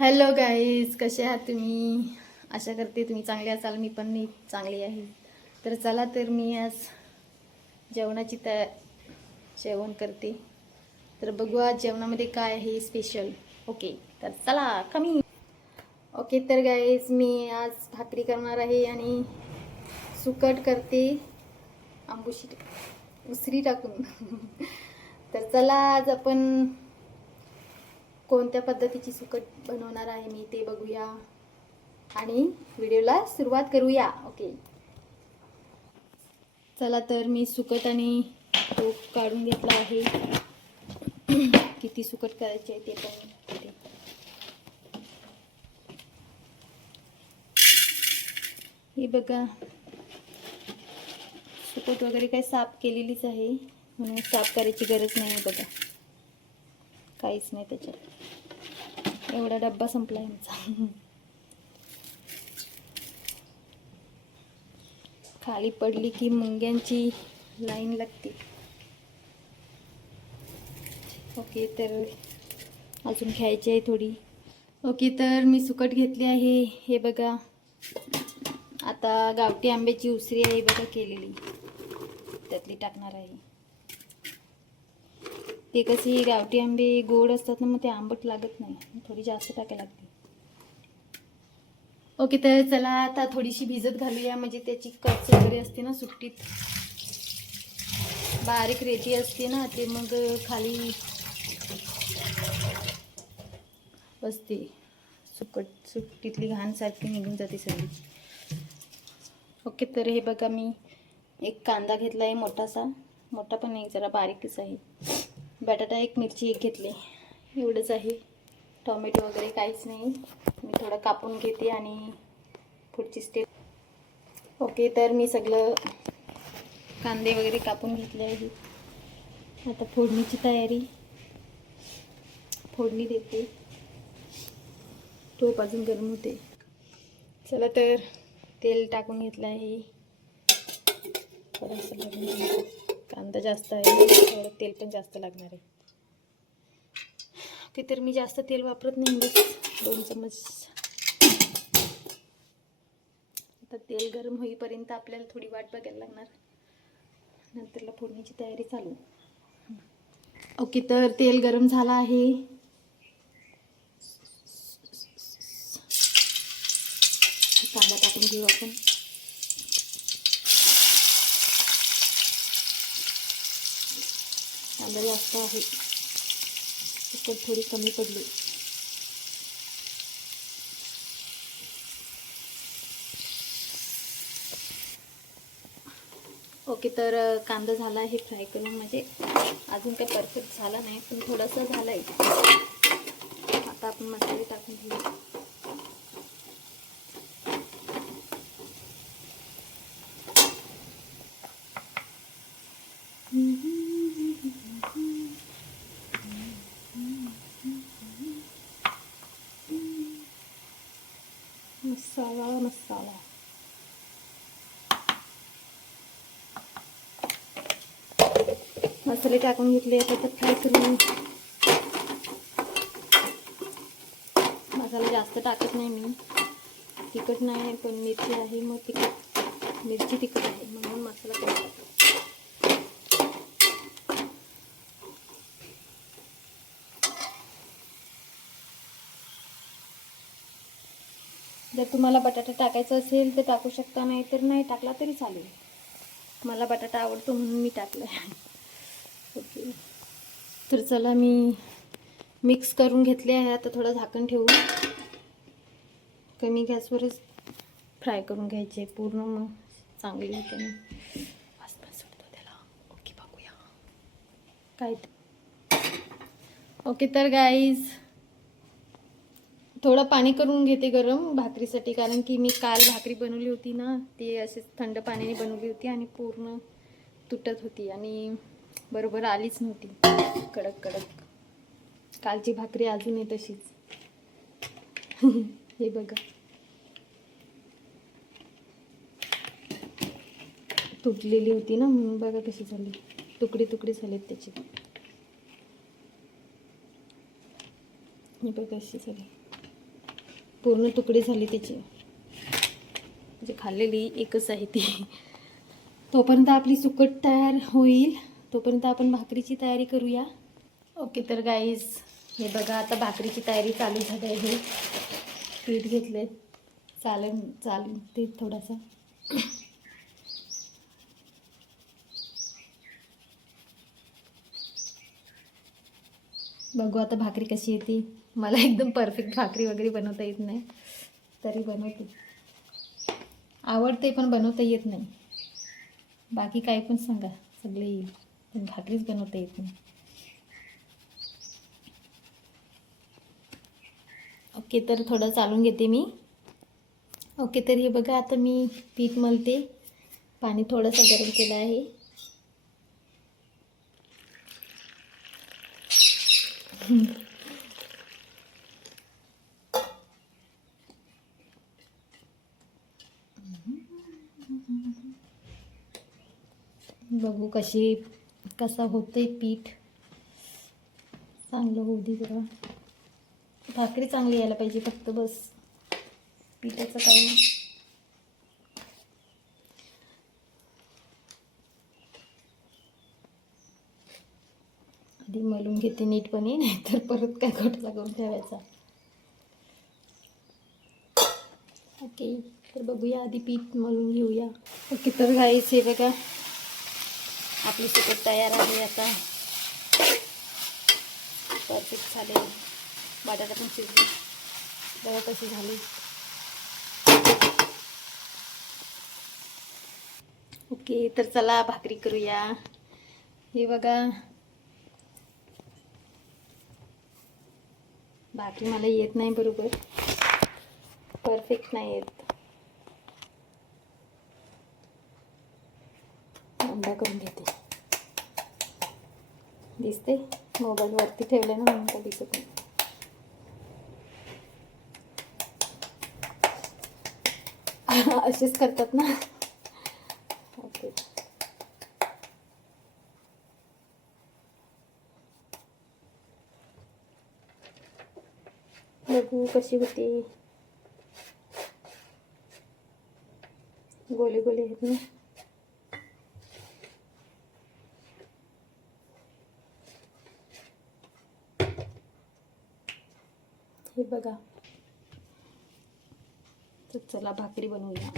Hello guys, कसे आहात तुम्ही? आशा करते तुम्ही चांगले असाल. मी पण मी चांगली आहे. तर चला, तर मी आज जेवणाची जेवण करते. तर बघू आज जेवणामध्ये काय आहे स्पेशल. ओके, तर चला कमी. ओके, तर गाईज मी आज भाकरी करणार आहे आणि सुकट करते आंबुशी उसरी टाकून. तर चला आज आपण कोणत्या पद्धतीची सुकट बनवणार आहे मी ते बघूया आणि व्हिडिओला सुरुवात करूया. ओके, चला तर मी सुकट आणि टोप काढून घेतला आहे. किती सुकट करायचे आहे ते पण ते. हे बघा, सुकट वगैरे काय साफ केलेलीच आहे, म्हणून साफ करायची गरज नाही. बघा, काहीच नाही त्याच्यात. एवढा डब्बा संपला यांचा. खाली पडली की मुंग्यांची लाईन लागते. ओके, तर अजून घ्यायची आहे थोडी. ओके, तर मी सुकट घेतली आहे. हे बघा, आता गावठी आंब्याची उसरी आहे बघा केलेली, त्यातली टाकणार आहे. ते कशी गावठी आंबे गोड असतात ना, मग ते आंबट लागत नाही, थोडी जास्त टाकायला लागते. ओके, तर चला आता थोडीशी भिजत घालूया, म्हणजे त्याची कच वगैरे असते ना सुट्टीत, बारीक रेती असते ना, ते मग खाली बसते. सुट्टीतली घाण सारखी निघून जाते सगळी. ओके, तर हे बघा, मी एक कांदा घेतला आहे मोठासा, मोठा पण नाही, जरा बारीकच आहे. बटाटा एक, मिरची एक घेतली, एवढंच आहे. टोमॅटो वगैरे काहीच नाही. मी थोडं कापून घेते आणि पुढची स्टेप. ओके, तर मी सगळं कांदे वगैरे कापून घेतले आहे. आता फोडणीची तयारी, फोडणी देते. टोप अजून गरम होते. चला, तर तेल टाकून घेतलं आहे. थोडंसं गरम, कांदा जास्त आहे, थोडं तेल पण जास्त लागणार आहे. ओके, तर मी जास्त तेल वापरत नाही, बस 2 चम्मच. आता तेल गरम होईपर्यंत आपल्याला थोडी वाट बघायला लागणार, नंतरला फोडणीची तयारी चालू. ओके, तर तेल गरम झालं आहे. कांदा टाकून घेऊ आपण. कांदा जास्त आहे, तिखट थोडी कमी पडली. ओके, तर कांदा झाला आहे फ्राय करून, म्हणजे अजून काही परफेक्ट झाला नाही, पण थोडंसं झालं आहे. आता आपण मसाले टाकून घेऊ. मसाला मसाले टाकून घेतले. आता तर फ्राय करून. मसाला जास्त टाकत नाही मी, तिखट नाही, पण मिरची आहे, मग मिरची तिखट आहे, म्हणून मसाला कमी टाकतो. जर तुम्हाला बटाटा टाकायचा असेल तर टाकू शकता, नाही तर नाही टाकला तरी चालेल. मला बटाटा आवडतो म्हणून मी टाकला आहे. ओके, तर चला, मी मिक्स करून घेतले आहे. आता थोडं झाकण ठेवू, कमी गॅसवरच फ्राय करून घ्यायचे पूर्ण, मग चांगली होते ना, वास पण सुटतो त्याला. ओके, बघूया काय. ओके, तर गाईज थोडं पाणी करून घेते गरम भाकरीसाठी, कारण की मी काल भाकरी बनवली होती ना, ती अशीच थंड पाण्याने बनवली होती आणि पूर्ण तुटत होती आणि बरोबर आलीच नव्हती, कडक कडक. कालची भाकरी अजून आहे तशीच. हे बघा, तुटलेली होती ना, म्हणून बघा कशी झाली, तुकडे तुकडे झालेत त्याचे. हे बघा कशी झाली. पूर्ण तुकडे झाले त्याचे, म्हणजे खाल्लेली एकच आहे ती. तोपर्यंत आपली सुकट तयार होईल, तोपर्यंत आपण भाकरीची तयारी करूया. ओके तर गाईज, हे बघा आता भाकरीची तयारी चालू झाली आहे. पीठ घेतले, चालेल ते थोडासा. बघू आता भाकरी कशी येते. मला एकदम परफेक्ट भाकरी वगैरे बनवता येत नाही, तरी बनवते. आवडते पण बनवता येत नाही. बाकी काय पण सांगा, सगळे येईल, पण भाकरीच बनवता येत नाही. ओके तर थोडं चालून घेते मी. ओके तर हे बघा आता मी पीठ मळते. पाणी थोडंसं गरम केलं आहे. बघू कसा होतंय पीठ. चांगलं होऊ दे जरा. भाकरी चांगली यायला पाहिजे फक्त, बस. पिठाचं काही आधी मळून घेते नीटपणे, नाहीतर परत काय घोटाळा करून ठेवायचा. ओके तर बघूया, आधी पीठ मळून घेऊया. ओके तर गाईस, हे बघा आपली सुकट तयार आहे आता. परफेक्ट झाले. बटाटा पण शिजले, बघा कसे झाले. ओके तर चला भाकरी करूया. हे बघा भाकरी मला येत नाही बरोबर, परफेक्ट नाही येत. अंडा करून घेते. दिसते मोबाईलवरती ठेवलं ना, म्हणून का दिसत नाही. असेच करतात ना. ओके बघू कशी होती. गोले गोले आहेत ना. हे बघा. तर चला भाकरी बनवूया.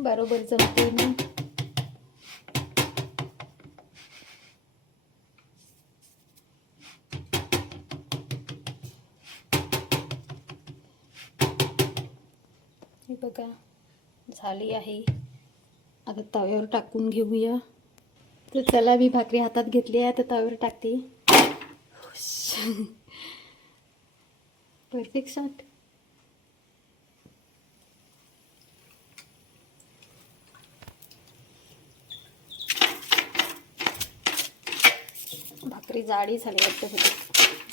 बरोबर जमते ना. हे बघा झाली आहे. आता तव्यावर टाकून घेऊया. तर चला, मी भाकरी हातात घेतली आहे, तर तव्यावर टाकते. Perfect shot. भाकरी जाडी झाली वाटतं,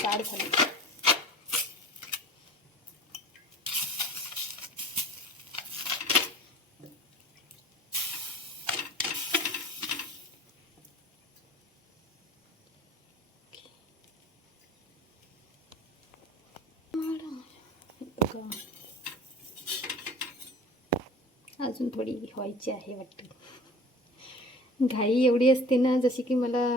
जाड झाली. अजून थोडी व्हायची आहे वाटतं. घाई एवढी असते ना, जशी की मला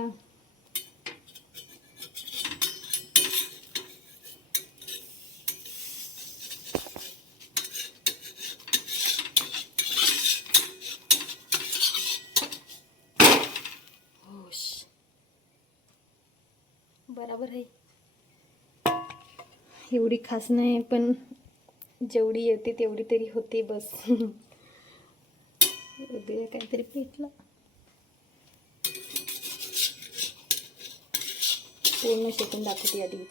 बरोबर आहे. एवढी खास नाही, पण जेवढी येते तेवढी तरी होते बस. उद्या काहीतरी पेटलं. पूर्ण शेकून दाखवते आधी.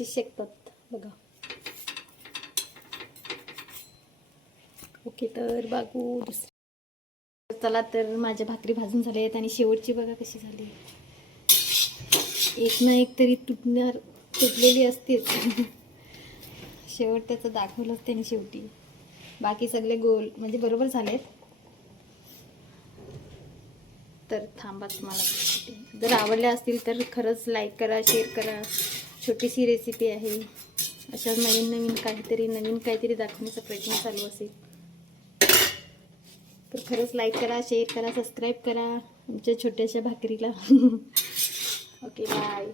कशी शेकतात बघा. ओके, तर बघू दुसरं. चला तर माझ्या भाकरी भाजून झाल्या आहेत आणि शेवटची बघा कशी झाली. एक ना एक तरी तुटलेली असतेच. शेवट त्याचं दाखवलंच त्याने शेवटी. बाकी सगळे गोल म्हणजे बरोबर झालेत. तर थांबा, तुम्हाला जर आवडल्या असतील तर खरंच लाईक करा, शेअर करा. छोटीशी रेसिपी आहे. अशा नवीन काहीतरी दाखवण्याचा प्रयत्न चालू असेल. तर खरंच लाईक करा, शेअर करा, सबस्क्राईब करा आमच्या छोट्याशा भाकरीला. Okay, bye.